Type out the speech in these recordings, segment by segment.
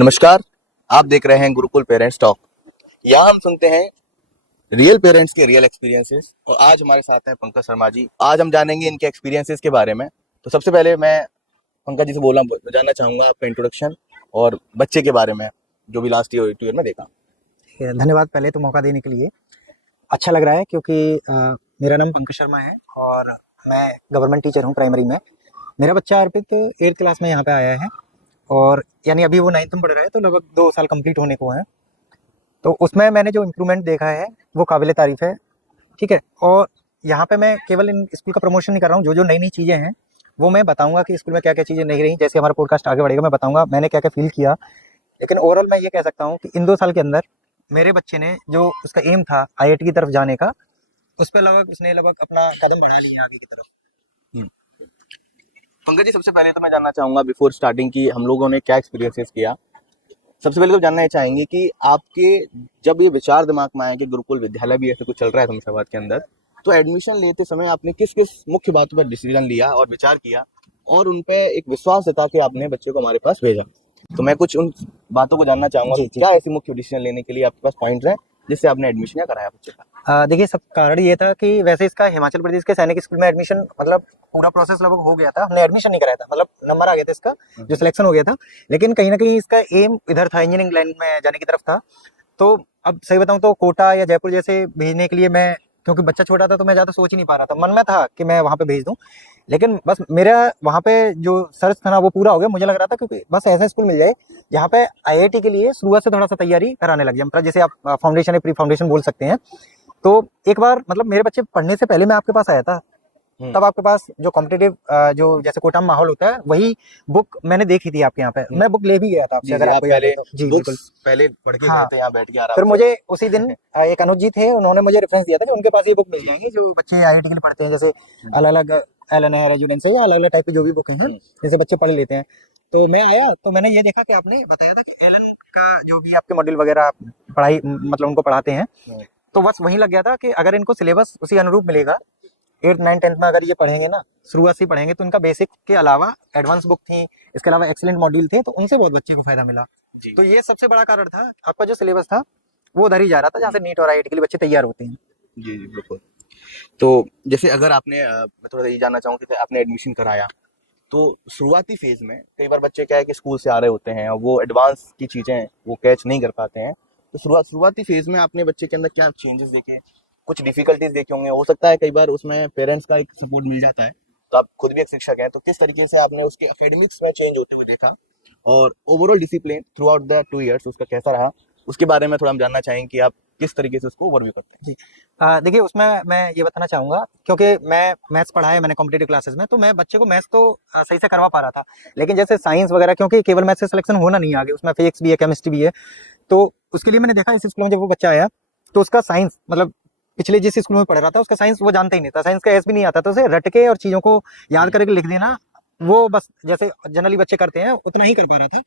नमस्कार। आप देख रहे हैं गुरुकुल पेरेंट्स टॉक। यहाँ हम सुनते हैं रियल पेरेंट्स के रियल एक्सपीरियंसेस और आज हमारे साथ हैं पंकज शर्मा जी। आज हम जानेंगे इनके एक्सपीरियंसेस के बारे में। तो सबसे पहले मैं पंकज जी से जानना चाहूंगा आपका इंट्रोडक्शन और बच्चे के बारे में जो भी लास्ट ईयर में देखा। धन्यवाद पहले तो मौका देने के लिए। अच्छा लग रहा है क्योंकि मेरा नाम पंकज शर्मा है और मैं गवर्नमेंट टीचर हूँ प्राइमरी में। मेरा बच्चा अर्पित 8th क्लास में यहाँ पे आया है और यानी अभी वो 9th में पढ़ रहा है, तो लगभग 2 साल कंप्लीट होने को हैं। तो उसमें मैंने जो इम्प्रूवमेंट देखा है वो काबिल तारीफ़ है। ठीक है, और यहाँ पे मैं केवल इन स्कूल का प्रमोशन नहीं कर रहा हूँ, जो जो नई नई चीज़ें हैं वो मैं बताऊँगा कि स्कूल में क्या क्या चीज़ें नहीं रही। जैसे हमारा पॉडकास्ट आगे बढ़ेगा मैं बताऊँगा मैंने क्या क्या फील किया। लेकिन ओवरऑल मैं ये कह सकता हूँ कि इन 2 साल के अंदर मेरे बच्चे ने जो उसका एम था आईआईटी की तरफ जाने का, उस पे उसने अपना कदम बढ़ा लिया आगे की तरफ। पंकज जी, सबसे पहले तो मैं जानना चाहूंगा बिफोर स्टार्टिंग की हम लोगों ने क्या एक्सपीरियंसेस किया। सबसे पहले तो जानना ये चाहेंगे कि आपके जब ये विचार दिमाग में आया कि गुरुकुल विद्यालय भी ऐसे कुछ चल रहा है शमशाबाद के अंदर, तो एडमिशन लेते समय आपने किस किस मुख्य बातों पर डिसीजन लिया और विचार किया और उन पे एक विश्वास जता के आपने बच्चे को हमारे पास भेजा। तो मैं कुछ उन बातों को जानना चाहूंगा जी, कि जी। क्या ऐसी मुख्य डिसीजन लेने के लिए आपके पास पॉइंट है जिससे आपने एडमिशन कराया बच्चे का। देखिए, सब कारण ये था कि वैसे इसका हिमाचल प्रदेश के सैनिक स्कूल में एडमिशन पूरा प्रोसेस लगभग हो गया था। हमने एडमिशन नहीं कराया था, नंबर आ गया था इसका, जो सिलेक्शन हो गया था। लेकिन कहीं ना कहीं इसका एम इधर था, इंजीनियरिंग लाइन में जाने की तरफ था। तो अब सही बताऊं तो कोटा या जयपुर जैसे भेजने के लिए मैं, क्योंकि बच्चा छोटा था तो मैं ज़्यादा सोच ही नहीं पा रहा था। मन में था कि मैं वहाँ पे भेज दूं, लेकिन बस मेरा वहाँ पे जो सर्च था ना वो पूरा हो गया। मुझे लग रहा था क्योंकि बस ऐसा स्कूल मिल जाए जहाँ पे आईआईटी के लिए शुरुआत से थोड़ा सा तैयारी कराने लग जाए, मतलब जैसे आप फाउंडेशन या प्री फाउंडेशन बोल सकते हैं। तो एक बार मेरे बच्चे पढ़ने से पहले मैं आपके पास आया था, तब आपके पास जो कॉम्पिटिटिव जो जैसे कोटा में माहौल होता है वही बुक मैंने देखी थी आपके यहाँ पे। मैं बुक ले भी गया था आपसे, जी जी, अगर आप आपको याद पहले है तो। जी बिल्कुल। बुक्स पहले पढ़ के हाँ, गए थे यहाँ बैठ के फिर आराम से। मुझे उसी दिन एक अनुज जी थे, उन्होंने मुझे रेफरेंस दिया था कि उनके पास ये बुक मिल जाएंगी जो बच्चे आईआईटी के लिए पढ़ते हैं, जैसे अलग अलग एलन है, रेजुडेंस है, या अलग अलग टाइप की जो भी बुक हैं जैसे बच्चे पढ़ लेते हैं। तो मैं आया तो मैंने ये देखा कि आपने बताया था कि एलन का जो भी आपके मॉड्यूल वगैरह पढ़ाई उनको पढ़ाते हैं। तो बस वहीं लग गया था कि अगर इनको सिलेबस उसी अनुरूप मिलेगा, 8th 9th 10th में अगर ये पढ़ेंगे ना, शुरुआत से ही पढ़ेंगे, तो इनका बेसिक के अलावा एडवांस बुक थी, इसके अलावा एक्सीलेंट मॉड्यूल थे, तो उनसे बहुत बच्चे को फायदा मिला। जी तो ये सबसे बड़ा कारण था। आपका जो सिलेबस था वो उधर ही जा रहा था जहाँ से नीट और आईआईटी के लिए बच्चे तैयार होते हैं। जी जी बिल्कुल। तो जैसे अगर आपने मैं थोड़ा सा ये जानना चाहूंगा कि आपने एडमिशन कराया तो शुरुआती फेज में कई बार बच्चे क्या है कि स्कूल से आ रहे होते हैं और वो एडवांस की चीजें वो कैच नहीं कर पाते हैं। तो शुरुआती फेज में आपने बच्चे के अंदर क्या चेंजेस देखे, कुछ डिफिकल्टीज देखे होंगे, हो सकता है कई बार उसमें पेरेंट्स का एक सपोर्ट मिल जाता है। तो आप खुद भी एक शिक्षक हैं, तो किस तरीके से आपने उसके एकेडमिक्स में चेंज होते हुए देखा और overall discipline through out the 2 years उसका कैसा रहा, उसके बारे में थोड़ा हम जानना चाहेंगे कि आप किस तरीके से उसको ओवरव्यू करते हैं। जी। देखिए, उसमें मैं ये बताना चाहूँगा, क्योंकि मैं मैथ्स पढ़ा है मैंने कॉम्पिटिटिव क्लासेस में, तो मैं बच्चे को मैथ्स तो सही से करवा पा रहा था। लेकिन जैसे साइंस वगैरह, क्योंकि केवल मैथ्स से सिलेक्शन होना नहीं आगे, उसमें फिजिक्स भी है, केमिस्ट्री भी है। तो उसके लिए मैंने देखा इस स्कूल में जब वो बच्चा आया तो उसका साइंस, पिछले जिस स्कूल में पढ़ रहा था उसका साइंस वो जानता ही नहीं था, साइंस का एस भी नहीं आता, तो उसे रट के और चीज़ों को याद करके लिख देना, वो बस जैसे जनरली बच्चे करते हैं उतना ही कर पा रहा था।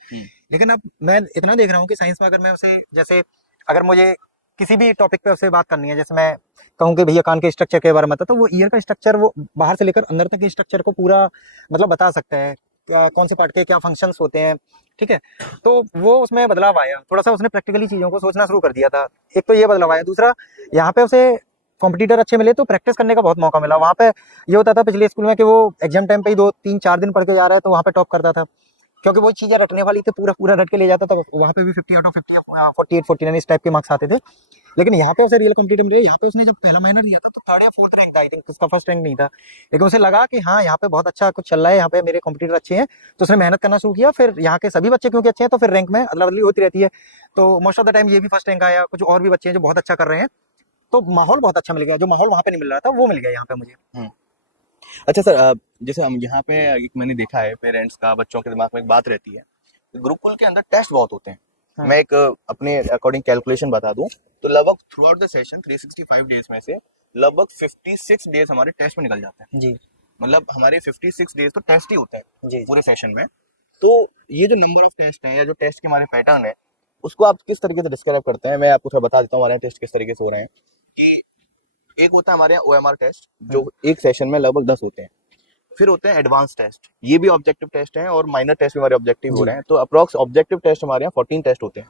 लेकिन अब मैं इतना देख रहा हूँ कि साइंस में अगर मैं उसे जैसे, अगर मुझे किसी भी टॉपिक पे उससे बात करनी है, जैसे मैं कहूँ कि भैया कान के स्ट्रक्चर के बारे में था, तो वो ईयर का स्ट्रक्चर वो बाहर से लेकर अंदर तक के स्ट्रक्चर को पूरा बता सकता है, कौन से पार्ट के क्या फंक्शंस होते हैं। ठीक है, तो वो उसमें बदलाव आया, थोड़ा सा उसने प्रैक्टिकली चीज़ों को सोचना शुरू कर दिया था। एक तो ये बदलाव आया, दूसरा यहाँ पे उसे कॉम्पिटिटर अच्छे मिले तो प्रैक्टिस करने का बहुत मौका मिला। वहाँ पे ये होता था पिछले स्कूल में कि वो एग्जाम टाइम पे ही 2 3 4 दिन पढ़ के जा रहा है तो वहाँ पे टॉप करता था, क्योंकि वो चीज़ें रटने वाली थी, पूरा पूरा रट के ले जाता था। वहाँ पे भी 50 out of 50 48 49 इस टाइप के मार्क्स आते थे। लेकिन यहाँ पे उसे रियल कॉम्पिटिटिव मिले। यहाँ पे उसने जब पहला महीना दिया था तो 3rd या 4th रैंक था, आई थिंक उसका फर्स्ट रैंक नहीं था। लेकिन उसे लगा कि हाँ, यहाँ पे बहुत अच्छा कुछ चल रहा है, यहाँ पे मेरे कॉम्पिटिटर अच्छे हैं, तो उसने मेहनत करना शुरू किया। फिर यहाँ के सभी बच्चे क्योंकि अच्छे हैं तो फिर रैंक में अदला बदली होती रहती है, तो मोस्ट ऑफ द टाइम ये भी फर्स्ट रैंक आया, कुछ और भी बच्चे हैं जो बहुत अच्छा कर रहे हैं। तो माहौल बहुत अच्छा मिल गया, जो माहौल वहाँ पे नहीं मिल रहा था वो मिल गया यहाँ पे मुझे। अच्छा सर, जैसे हम यहाँ पे एक मैंने देखा है पेरेंट्स का बच्चों के दिमाग में एक बात रहती है, गुरुकुल के अंदर टेस्ट बहुत होते हैं। हाँ। मैं एक अपने अकॉर्डिंग कैलकुलेशन बता दूं तो लगभग through out the session 365 days में से लगभग 56 डेज हमारे टेस्ट में निकल जाते हैं। जी मतलब हमारे 56 डेज तो टेस्ट ही होता है जी। पूरे सेशन में। तो ये जो नंबर ऑफ टेस्ट है या जो टेस्ट के हमारे पैटर्न है उसको आप किस तरीके से डिस्क्राइब करते हैं। मैं आपको थोड़ा बता देता हूँ हमारे यहाँ टेस्ट किस तरीके से हो रहे हैं कि एक होता है हमारे यहाँ ओएमआर टेस्ट जो एक सेशन में लगभग 10 होते हैं। फिर होते हैं एडवांस टेस्ट, ये भी ऑब्जेक्टिव टेस्ट हैं और माइनर टेस्ट भी हमारे ऑब्जेक्टिव हो जी रहे हैं। तो अप्रॉक्स ऑब्जेक्टिव टेस्ट हमारे यहाँ 14 टेस्ट होते हैं।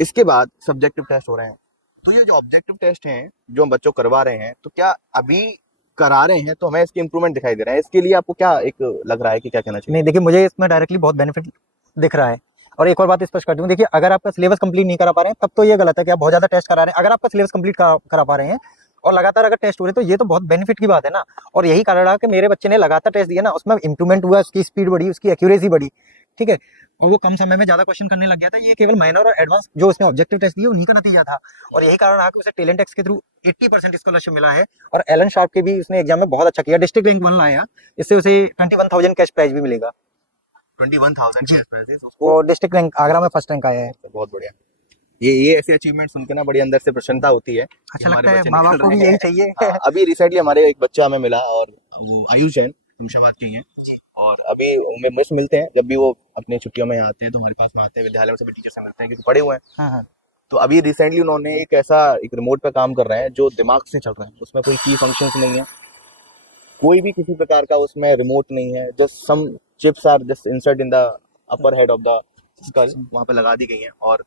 इसके बाद सब्जेक्टिव टेस्ट हो रहे हैं। तो ये जो ऑब्जेक्टिव टेस्ट हैं जो हम बच्चों को करवा रहे हैं, तो क्या अभी करा रहे हैं तो हमें इसके इंप्रूवमेंट दिखाई दे रहे हैं? इसके लिए आपको क्या एक लग रहा है कि क्या कहना चाहिए? नहीं, देखिए मुझे इसमें डायरेक्टली बहुत बेनिफिट दिख रहा है। और एक और बात स्पष्ट कर दूं, देखिए अगर आपका सिलेबस कंप्लीट नहीं करा पा रहे हैं तब तो ये गलत है कि आप बहुत ज्यादा टेस्ट करा रहे हैं। अगर आपका सिलेबस कंप्लीट करा पा रहे हैं और लगातार अगर टेस्ट हो रहे हैं तो ये तो बहुत बेनिफिट की बात है ना। और यही कारण रहा कि मेरे बच्चे ने लगातार टेस्ट दिया ना, उसमें इंप्रूवमेंट हुआ, उसकी स्पीड बढ़ी, उसकी एक्यूरेसी बढ़ी, ठीक है। और वो कम समय में ज्यादा क्वेश्चन करने लग गया था। ये केवल माइनर और एडवांस जो उसने ऑब्जेक्टिव टेस्ट दिए उन्हीं का नतीजा था। और यही कारण रहा कि उसे टैलेंट एक्स के थ्रू 80% स्कॉलरशिप मिला है। और एलन शार्प के भी उसने एग्जाम में बहुत अच्छा किया, डिस्ट्रिक्ट रैंक 1 लाया। इससे उसे 21,000 कैश प्राइज भी मिलेगा। 21,000 जी। कैश प्राइजेस उसको। वो डिस्ट्रिक्ट रैंक आगरा में फर्स्ट रैंक आया है। बहुत बढ़िया। ये ऐसे अचीवमेंट सुनकर ना बड़ी अंदर से प्रसन्नता होती है कि अच्छा हमारे लगता है, बच्चे माँ बाप निकल को भी रहे यही हैं। चाहिए। हाँ, अभी रिसेंटली हमारे एक बच्चा हमें मिला और वो आयुष जैन मुर्शिदाबाद के ही हैं। जी। और अभी हमें मिस मिलते हैं, जब भी वो अपनी छुट्टियों में यहाँ आते हैं तो हमारे पास में आते हैं, विद्यालय में सभी टीचर से मिलते हैं क्योंकि पढ़े हुए हैं। हाँ हाँ। तो अभी रिसेंटली उन्होंने एक रिमोट पे काम कर रहे हैं जो दिमाग से चल रहा है, उसमें कोई की फंक्शंस नहीं है, कोई भी किसी प्रकार का उसमें रिमोट नहीं है, just some chips are just insert in the upper head of the skull, वहां पे लगा दी गई हैं और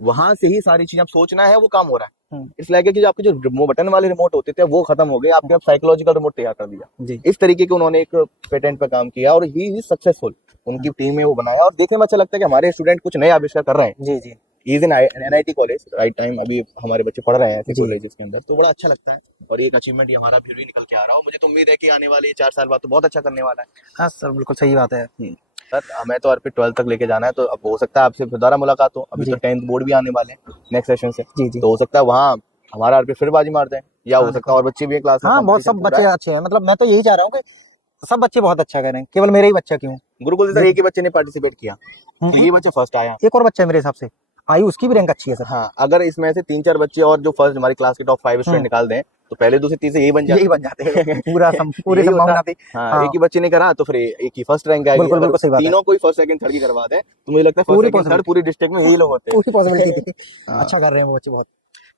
वहां से ही सारी चीजें आप सोचना है वो काम हो रहा है। इट्स लाइक कि जो आपके जो बटन वाले रिमोट होते थे वो खत्म हो गए, आपके अब साइकोलॉजिकल रिमोट तैयार कर दिया। जी। इस तरीके के उन्होंने एक पेटेंट पे काम किया और ही इज सक्सेसफुल। उनकी टीम में वो बनाया और देखने में अच्छा लगता है कि हमारे स्टूडेंट कुछ नए आविष्कार कर रहे हैं। जी जी is in NIT college right time, अभी हमारे बच्चे पढ़ रहे हैं ऐसे जी। कॉलेजेस के अंदर, तो बड़ा अच्छा लगता है। और एक अचीवमेंट ये हमारा फिर भी निकल के आ रहा हो, मुझे तो उम्मीद है कि आने वाले 4 साल बाद तो बहुत अच्छा करने वाला है। हाँ सर, बिल्कुल सही बात है। सर हमें तो अर्पित 12th तक लेके जाना है, तो अब हो सकता है आपसे फिर दोबारा मुलाकात हो। अभी जी तो 10th बोर्ड भी आने वाले हैं नेक्स्ट सेशन से, जी जी। तो हो सकता है वहाँ हमारा अर्पित फिर बाजी मार जाए, या हाँ हो सकता देखो, है और बच्चे भी क्लास में हाँ बहुत कंपटीशन सब चल रहा बच्चे है। अच्छे हैं, मतलब मैं तो यही चाह रहा हूँ कि सब बच्चे बहुत अच्छा करें, केवल मेरे ही बच्चा क्यों। गुरुकुल से सर एक ही बच्चे ने पार्टिसिपेट किया, तो ये बच्चा फर्स्ट आया। एक और बच्चा है मेरे हिसाब से, आयु उसकी भी रैंक अच्छी है सर। हाँ, अगर इसमें से 3-4 बच्चे और जो फर्स्ट हमारी क्लास के टॉप 5 स्टूडेंट निकाल दें तो पहले दूसरे तीसरे यही बन जाते यही बन जाते हैं, पूरा पूरी यही होता। संभावना थी। हाँ, हाँ एक ही बच्चे ने करा तो फिर एक ही फर्स्ट रैंक आएगी। बिल्कुल अगर बिल्कुल सही बात है, तीनों कोई फर्स्ट सेकंड थर्ड की करवा दें तो मुझे लगता है फर्स्ट पूरी सेकंड थर्ड पॉसिबिलिटी, पूरी डिस्ट्रिक्ट में यही लोग होते पूरी पॉसिबिलिटी थी। हैं। हाँ, अच्छा कर रहे हैं वो बच्चे बहुत।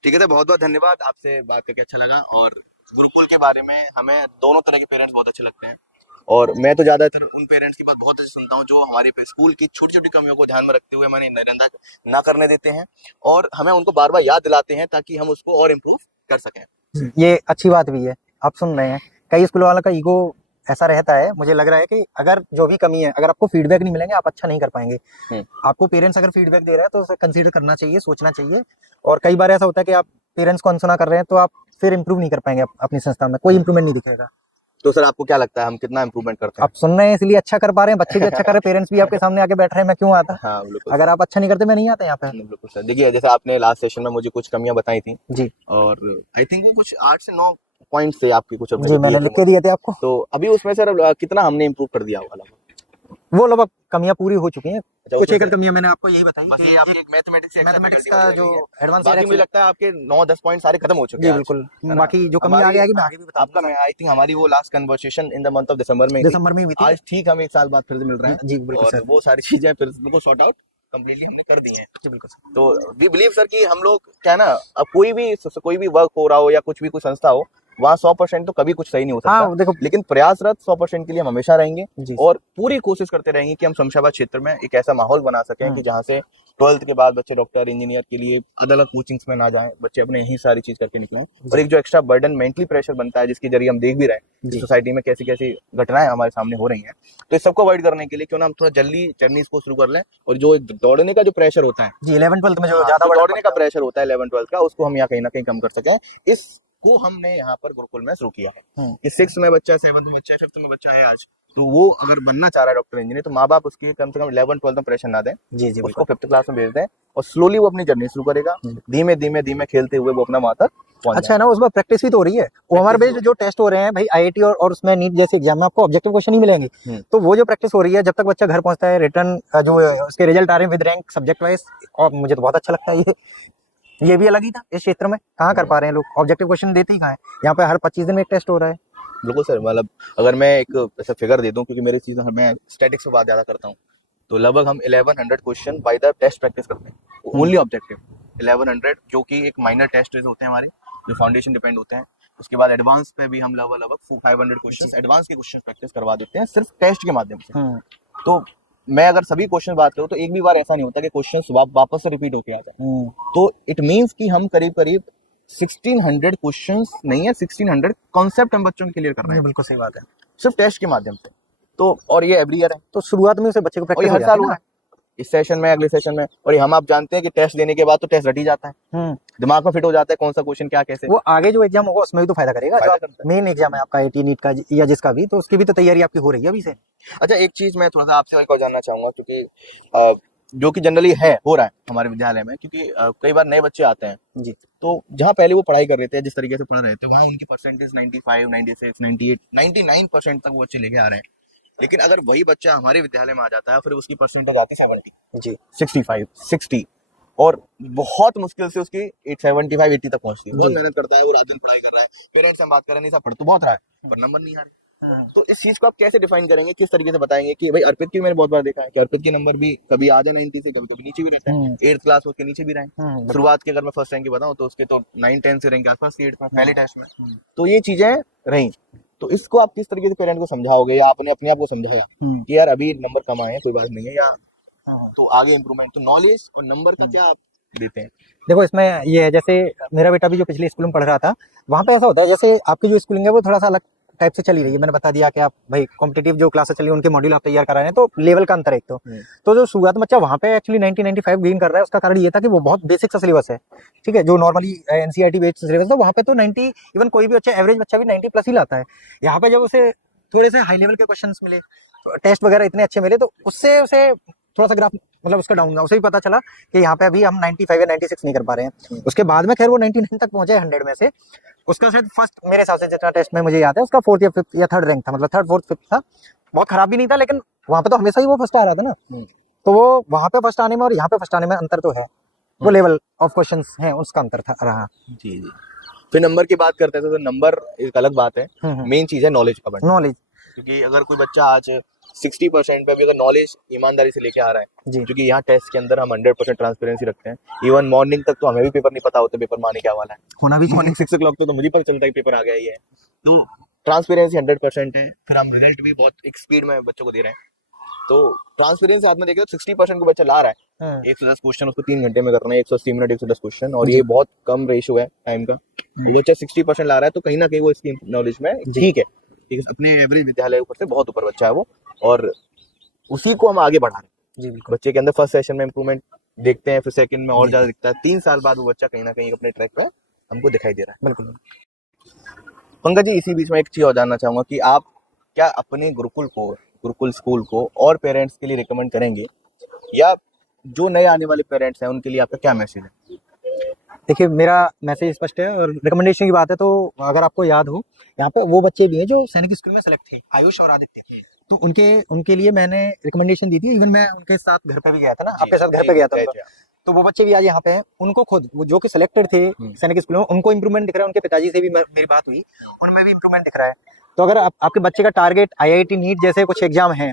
ठीक है, तो बहुत बहुत धन्यवाद, आपसे बात करके अच्छा लगा। और गुरुकुल के बारे में हमें दोनों तरह के पेरेंट्स बहुत अच्छे लगते हैं, और मैं तो ज्यादातर उन पेरेंट्स की बात बहुत अच्छी सुनता हूँ जो हमारे स्कूल की छोटी छोटी कमियों को ध्यान में रखते हुए हमें नजरअंदाज ना करने देते हैं और हमें उनको बार बार याद दिलाते हैं ताकि हम उसको और इम्प्रूव कर सकें। ये अच्छी बात भी है, आप सुन रहे हैं। कई स्कूल वालों का ईगो ऐसा रहता है, मुझे लग रहा है कि अगर जो भी कमी है, अगर आपको फीडबैक नहीं मिलेंगे आप अच्छा नहीं कर पाएंगे। आपको पेरेंट्स अगर फीडबैक दे रहे हैं तो उसे कंसीडर करना चाहिए, सोचना चाहिए। और कई बार ऐसा होता है कि आप पेरेंट्स को अनसुना कर रहे हैं तो आप फिर इंप्रूव नहीं कर पाएंगे, अपनी संस्था में कोई इंप्रूवमेंट नहीं दिखेगा। तो सर आपको क्या लगता है हम कितना इम्प्रूवमेंट करते हैं? आप सुन रहे हैं इसलिए अच्छा कर पा रहे हैं, बच्चे भी अच्छा कर रहे हैं, पेरेंट्स भी आपके सामने आके बैठ रहे हैं, मैं क्यों आता? हाँ बिल्कुल अगर आप अच्छा नहीं करते मैं नहीं आता यहाँ पे। बिल्कुल सर। देखिए जैसे आपने लास्ट सेशन में मुझे कुछ कमियां बताई थी, जी और आई थिंक वो कुछ 8 से 9 पॉइंट्स थे आपके, कुछ अपने जी, को दिए मैंने थे लिख के मुझे। दिए थे आपको। तो अभी उसमें सर कितना हमने इम्प्रूव कर दिया होगा? वो लगभग कमियां पूरी हो चुकी हैं। अच्छा, कुछ उसमें एक से कमियां मैंने आपको यही बताई बस कि ये आपके मैथमेटिक्स से मैथमेटिक्स का जो एडवांस बाकी मुझे लगता है आपके 9-10 पॉइंट सारे खत्म हो चुके जी हैं आज, बिल्कुल, है ना? बाकी जो कमी हमारी आगे आएगी मैं आगे भी आपका बताऊंगा मैं आई थिंक हमारी वो last conversation in the month of December में ही थी। दिसंबर में हुई थी। आज ठीक हम 1 साल बाद फिर से मिल रहे हैं, जी बिल्कुल और सर। वो सारी चीजें फिर उनको सॉर्ट आउट कंप्लीटली हमने कर दी हैं। जी बिल्कुल सर। तो वी बिलीव सर कि हम लोग क्या है ना, अब कोई भी वर्क हो रहा हो या कुछ भी कोई संस्था हो, वहाँ 100% तो कभी कुछ सही नहीं हो सकता। हाँ देखो, लेकिन प्रयासरत 100% के लिए हम हमेशा रहेंगे जी और पूरी कोशिश करते रहेंगे कि हम शमशाबाद क्षेत्र में एक ऐसा माहौल बना सकें कि जहाँ से 12th के बाद बच्चे डॉक्टर इंजीनियर के लिए अलग अलग कोचिंग्स में ना जाएं, बच्चे अपने यही सारी चीज करके निकलें। और एक जो एक्स्ट्रा बर्डन मेंटली प्रेशर बनता है जिसके जरिए हम देख भी रहे हैं जी सोसाइटी में कैसी कैसी घटनाएं हमारे सामने हो रही हैं, तो इस सबको अवॉइड करने के लिए क्यों ना हम थोड़ा जल्दी जर्नी को शुरू कर लें। और जो दौड़ने का जो प्रेशर होता है, जी 11th-12th में जो हाँ, ज्यादा जो बड़ा दौड़ने का प्रेशर होता है 11th-12th का, उसको हम यहाँ कहीं ना कहीं कम कर सकें। इसको हमने यहाँ पर गुरुकुल में शुरू किया है कि 6 में बच्चा है, 7th में बच्चा है, 5th में बच्चा है आज, तो वो अगर बनना चाह रहा है डॉक्टर इंजीनियर, तो माँ बाप उसके कम से कम 11th-12th में प्रेशर ना दें, जी जी उसको 5th क्लास में भेज दें और स्लोली वो अपनी जर्नी शुरू करेगा। धीमे धीमे धीमे खेलते हुए वो अपना वहां तक पहुंच अच्छा है ना, उसमें प्रैक्टिस भी तो हो रही है। वो हमारे Practice बेस्ड जो टेस्ट हो रहे हैं भाई आईआईटी और उसमें नीट जैसे एग्जाम में आपको ऑब्जेक्टिव क्वेश्चन ही मिलेंगे, तो वो जो प्रैक्टिस हो रही है जब तक बच्चा घर पहुंचता है, रिटर्न जो उसके रिजल्ट आ रहे हैं विद रैंक सब्जेक्ट वाइज, और मुझे तो बहुत अच्छा लगता है ये भी अलग ही था। इस क्षेत्र में कहाँ कर पा रहे हैं लोग, ऑब्जेक्टिव क्वेश्चन देते ही कहाँ है, यहाँ पे हर 25 दिन में एक टेस्ट हो रहा है। बिल्कुल सर। मतलब अगर मैं एक ऐसा फिगर दे दूं, क्योंकि मेरे चीज मैं स्टैटिक्स पे बात ज्यादा करता हूँ, तो लगभग हम 1100 question by the test practice करते हैं, ओनली ऑब्जेक्टिव 1100, जो कि एक माइनर टेस्ट होते हैं हमारे जो फाउंडेशन डिपेंड होते हैं। उसके बाद एडवांस पे भी हम लगभग 500 क्वेश्चंस एडवांस के क्वेश्चन प्रैक्टिस करवा देते हैं सिर्फ टेस्ट के माध्यम से। तो मैं अगर सभी क्वेश्चन बात करूँ तो एक भी बार ऐसा नहीं होता कि क्वेश्चन वापस से रिपीट होके आ जाए। तो इट मींस कि हम करीब करीब 1600 क्वेश्चंस नहीं है, 1600 कॉन्सेप्ट हम बच्चों के क्लियर कर रहे हैं, बिल्कुल सही बात है। सिर्फ टेस्ट के माध्यम से। तो और ये एवरी ईयर है, तो शुरुआत में उसे बच्चे को और ये प्रैक्टिस हो हर जाती साल है हो ना। रहा है, इस सेशन में अगले सेशन में। और ये हम आप जानते हैं कि टेस्ट देने के बाद तो टेस्ट रट ही जाता है, दिमाग में फिट हो जाता है कौन सा क्वेश्चन क्या कैसे वो आगे जो एग्जाम होगा उसमें भी तो फायदा करेगा। फायदा जो करता है। मेन एग्जाम है आपका आईटी नीट का या जिसका भी, तो उसकी भी तो तैयारी आपकी हो रही है अभी से। अच्छा, एक चीज मैं थोड़ा सा आपसे एक और जानना चाहूंगा, क्योंकि जो कि जनरली है हो रहा है हमारे विद्यालय में, क्योंकि कई बार नए बच्चे आते हैं जी। तो जहाँ पहले वो पढ़ाई कर रहे थे, जिस तरीके से पढ़ रहे थे, वहाँ उनकी परसेंटेज 95, 96, 98, 99% तक वो बच्चे लेके आ रहे हैं। लेकिन अगर वही बच्चा हमारे विद्यालय में आ जाता है, फिर उसकी परसेंटेज आती है 70 जी 65 60, और बहुत मुश्किल से उसकी 75 80 तक पहुंचती है। बहुत जी। मेहनत करता है, वो रात दिन पढ़ाई कर रहा है, पेरेंट्स से हम बात कर रहे हैं, नहीं साहब पढ़ तो बहुत रहा है पर नंबर नहीं आ रहे। तो इस चीज को आप कैसे डिफाइन करेंगे, किस तरीके से बताएंगे कि भाई अर्पित की मैंने बहुत बार देखा है कि अर्पित के नंबर भी कभी आ जाए 90 से, कभी कभी नीचे भी रहते हैं, 8th क्लास में उसके नीचे भी रहे। शुरुआत के अगर मैं फर्स्ट रैंक की बताऊं तो उसके तो 9 10 से रैंक के आसपास 8th में पहले टेस्ट में। तो ये चीजें रही, तो इसको आप किस तरीके से पेरेंट को समझाओगे, या आपने अपने आप को समझाया कि यार अभी नंबर कम आए हैं कोई बात नहीं है, या तो आगे इम्प्रूवमेंट, तो नॉलेज और नंबर का क्या आप देते हैं? देखो इसमें ये है, जैसे मेरा बेटा भी जो पिछले स्कूल में पढ़ रहा था, वहाँ पे ऐसा होता है जैसे आपकी जो स्कूलिंग है वो थोड़ा सा अलग टाइप से चली रही है। मैंने बता दिया कि आप भाई कॉम्पिटिटिव जो क्लासेस चली उनके मॉड्यूल आप तैयार करा रहे हैं, तो लेवल का अंतर है एक तो जो शुरुआत में बच्चा वहाँ पे एक्चुअली 90-95 गेन कर रहा है, उसका कारण ये था कि वो बहुत बेसिक सा सिलेबस है। ठीक है, जो नॉर्मली एनसीईआरटी बेस्ड सिलेबस था वहाँ पे तो 90, इवन कोई भी बच्चा एवरेज बच्चा भी 90 प्लस ही लाता है। यहाँ पे जब उसे थोड़े से हाई लेवल के क्वेश्चन मिले, टेस्ट वगैरह इतने अच्छे मिले, तो उससे उसे थोड़ा सा ग्राफ मतलब उसका डाउन हुआ। उसे भी पता चला कि यहाँ पे अभी हम 95 या 96 नहीं कर पा रहे हैं। उसके बाद में खैर वो 99 तक पहुंचे 100 में से। उसका शायद फर्स्ट, मेरे हिसाब से जितना टेस्ट में मुझे याद है, उसका 4th या 5th या 3rd रैंक था, मतलब 3rd 4th 5th था। बहुत खराब भी नहीं था, लेकिन वहां पे तो हमेशा ही वो फर्स्ट आ रहा था ना। तो वो वहां पे फर्स्ट आने में और यहाँ पे फर्स्ट आने में अंतर तो है, वो लेवल ऑफ क्वेश्चंस है उसका अंतर था रहा। जी जी। फिर नंबर की बात करते हैं तो नंबर एक अलग बात है, मेन चीज है नॉलेज का बढ़ना। नॉलेज, क्योंकि अगर कोई बच्चा आज 60% पे भी अगर नॉलेज ईमानदारी से लेके आ रहा है, जी क्योंकि यहाँ टेस्ट के अंदर हम 100% ट्रांसपेरेंसी रखते हैं। इवन मॉर्निंग तक तो हमें भी पेपर नहीं पता होता पेपर में आने क्या वाला है, होना भी मॉर्निंग 6 o'clock तो मुझे पता चलता है कि पेपर आ गया ही है। तो ट्रांसपेरेंसी 100% है। फिर हम रिजल्ट भी बहुत एक स्पीड में बच्चों को दे रहे हैं। तो ट्रांसपेरेंसी साथ में देखें तो 60% को बच्चा ला रहा है, 110 क्वेश्चन उसको 3 घंटे में करना है, 180 मिनट 110 क्वेश्चन, और ये बहुत कम रेशियो है टाइम का। वो बच्चा 60% ला रहा है, तो कहीं ना कहीं वो इसकी नॉलेज में ठीक है, लेकिन अपने एवरेज विद्यालय ऊपर से बहुत ऊपर बच्चा है वो, और उसी को हम आगे बढ़ा रहे हैं। जी बिल्कुल। बच्चे के अंदर फर्स्ट सेशन में इंप्रूवमेंट देखते हैं, फिर सेकंड में और ज्यादा दिखता है, 3 साल बाद वो बच्चा कहीं ना कहीं अपने ट्रैक पे हमको दिखाई दे रहा है। बिल्कुल। पंकज जी, इसी बीच में एक चीज और जानना चाहूंगा कि आप क्या अपने गुरुकुल स्कूल को और पेरेंट्स के लिए रिकमेंड करेंगे, या जो नए आने वाले पेरेंट्स हैं उनके लिए आपका क्या मैसेज है? देखिए मेरा मैसेज स्पष्ट है, और रिकमेंडेशन की बात है तो अगर आपको याद हो, यहाँ पे वो बच्चे भी हैं जो सैनिक स्कूल में सेलेक्ट थे, आयुष और आदित्य, तो उनके लिए मैंने रिकमेंडेशन दी थी। इवन मैं उनके साथ घर पे भी गया था ना, आपके साथ घर पे गया था उनका। तो वो बच्चे भी आज यहाँ पे हैं, उनको खुद वो जो कि सिलेक्टेड थे सैनिक स्कूल में, उनको इंप्रूवमेंट दिख रहा है। उनके पिताजी से भी मेरी बात हुई, उनमें भी इंप्रूवमेंट दिख रहा है। तो अगर आपके बच्चे का टारगेट आईआईटी नीट जैसे कुछ एग्जाम है,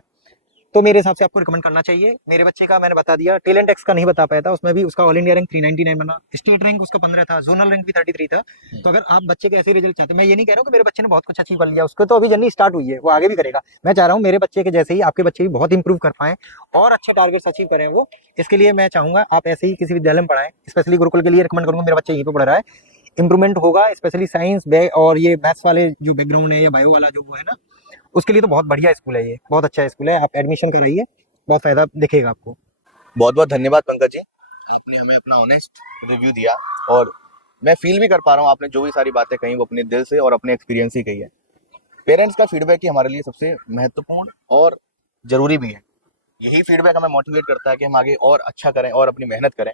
तो मेरे हिसाब से आपको रिकमेंड करना चाहिए। मेरे बच्चे का मैंने बता दिया, टैलेंट एक्स का नहीं बता पाया था, उसमें भी उसका ऑल इंडिया रैंक 399 बना, स्टेट रैंक उसका 15 था, जोनल रैंक भी 33 था। तो अगर आप बच्चे के ऐसे रिजल्ट चाहते हैं, मैं ये नहीं कह रहा हूँ कि मेरे बच्चे ने बहुत कुछ अचीव कर लिया, उसको तो अभी जर्नी स्टार्ट हुई है, वो आगे भी करेगा। मैं चाह रहा हूँ मेरे बच्चे के जैसे ही आपके बच्चे भी बहुत इंप्रूव कर पाए और अच्छे टारगेट्स अचीव करें वो। इसके लिए मैं चाहूंगा आप ऐसे ही किसी विद्यालय में पढ़ाएं, स्पेशली गुरुकुल के लिए रिकमेंड करूंगा। मेरा बच्चा यहीं पे पढ़ रहा है, इंप्रूवमेंट होगा, स्पेशली साइंस और ये मैथ्स वाले जो बैकग्राउंड है या बायो वाला जो वो है ना, उसके लिए तो बहुत बढ़िया स्कूल है, ये बहुत अच्छा स्कूल है। आप एडमिशन कराइए, बहुत फायदा दिखेगा आपको। बहुत बहुत धन्यवाद पंकज जी, आपने हमें अपना ऑनेस्ट रिव्यू दिया, और मैं फील भी कर पा रहा हूँ आपने जो भी सारी बातें कही वो अपने दिल से और अपने एक्सपीरियंस ही कही है। पेरेंट्स का फीडबैक ही हमारे लिए सबसे महत्वपूर्ण और जरूरी भी है। यही फीडबैक हमें मोटिवेट करता है कि हम आगे और अच्छा करें और अपनी मेहनत करें,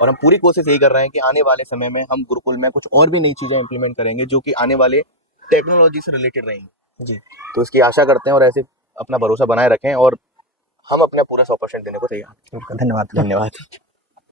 और हम पूरी कोशिश यही कर रहे हैं कि आने वाले समय में हम गुरुकुल में कुछ और भी नई चीजें इंप्लीमेंट करेंगे जो कि आने वाले टेक्नोलॉजी से रिलेटेड रहेंगी जी। तो इसकी आशा करते हैं, और ऐसे अपना भरोसा बनाए रखें, और हम अपना पूरा 100% देने को तैयार हैं। धन्यवाद। धन्यवाद।